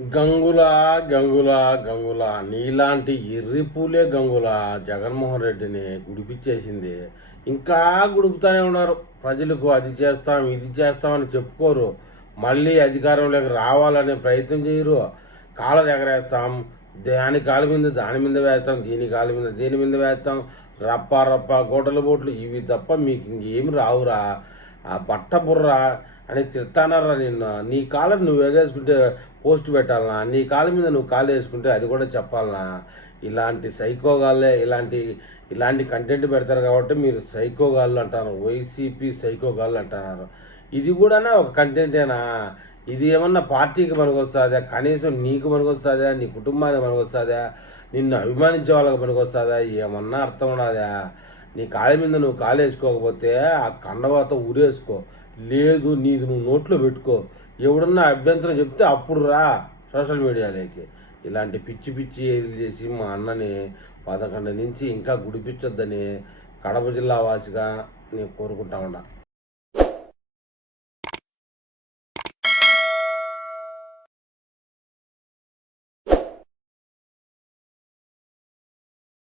గంగుల గంగుల గంగుల నీలాంటి ఎర్రిపూలే గంగుల జగన్మోహన్ రెడ్డిని గుడిపిచ్చేసింది. ఇంకా గుడుపుతానే ఉన్నారు. ప్రజలకు అది చేస్తాం ఇది చేస్తామని చెప్పుకోరు. మళ్ళీ అధికారంలోకి రావాలనే ప్రయత్నం చేయరు. కాళ్ళ ఎగరేస్తాం, దాని కాలు మీద దాని మీద వేస్తాం, దీని కాలు మీద దీని మీద వేస్తాం, రప్ప రప్ప గోటల బోట్లు ఇవి తప్ప మీకు ఇంకేమి రావురా, ఆ బట్ట బుర్ర అని తిడతానరా నిన్ను. నీ కాళ్ళని నువ్వు ఎగేసుకుంటే పోస్ట్ పెట్టాలనా, నీ కాళ్ళ మీద నువ్వు కాలు వేసుకుంటే అది కూడా చెప్పాలనా. ఇలాంటి సైకోగాళ్ళే ఇలాంటి కంటెంట్ పెడతారు కాబట్టి మీరు సైకోగాళ్ళు అంటారు, వైసీపీ సైకోగాళ్ళు అంటున్నారు. ఇది కూడా ఒక కంటెంటేనా? ఇది ఏమన్నా పార్టీకి పనికొస్తుందా? కనీసం నీకు పనికొస్తుందా? నీ కుటుంబానికి పనికొస్తుందా? నిన్ను అభిమానించే వాళ్ళకి పనికొస్తుందా? ఏమన్నా అర్థం ఉన్నదా? నీ కాళ్ళ మీద నువ్వు కాలు వేసుకోకపోతే ఆ కండవాత ఊరేసుకో, లేదు నీది నువ్వు నోట్లో పెట్టుకో. ఎవడన్నా అభ్యంతరం చెప్తే అప్పుడు రా సోషల్ మీడియాలోకి. ఇలాంటి పిచ్చి పిచ్చి ఏది చేసి మా అన్నని 11 నుంచి ఇంకా గుడిపించొద్దని కడప జిల్లా వాసిగా నేను కోరుకుంటా ఉన్నా.